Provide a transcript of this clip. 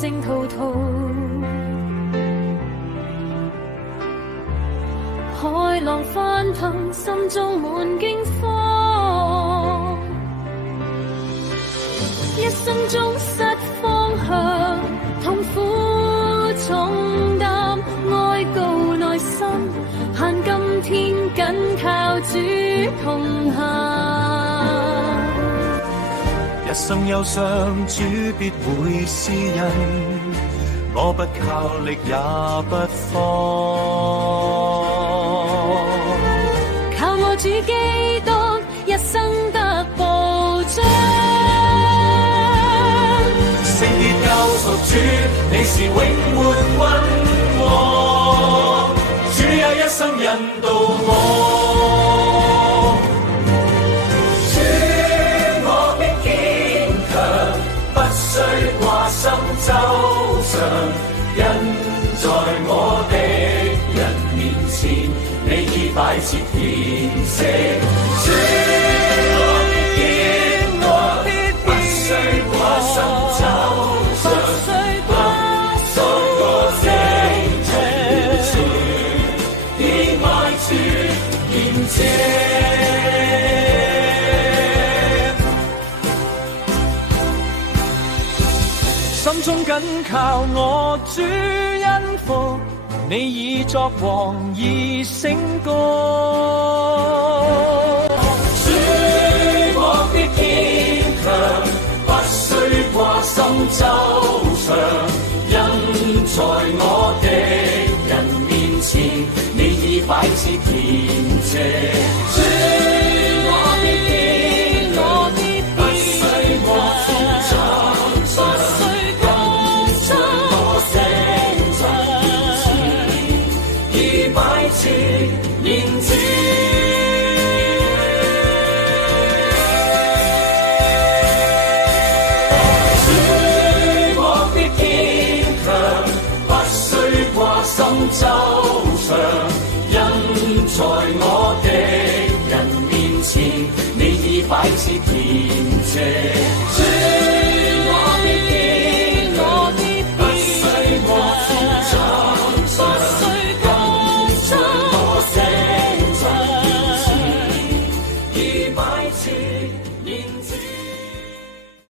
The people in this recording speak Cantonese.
正滔滔。海浪翻騰，心中滿驚慌，一生中失方向，痛苦重擔，哀告內心，盼今天緊靠主同行。一生憂傷，主必會施恩，我不靠力也不慌。靠我主基督，一生得保障。聖潔救贖主，你是永活君王，主也一生引導我。掛心走上，因在我的人面前，你已擺設筵席。主，我必見，我必不需掛心走上，不在我的人前，已擺設筵席。心中緊靠我主恩福，你已作王已升高。主，我必堅強，不需掛心周詳，因在我的人面前，你已擺設筵席。主，我必堅強，不需掛心周詳。言之主，我必堅強，不需掛心周詳，因在我的人面前，你已擺設筵席。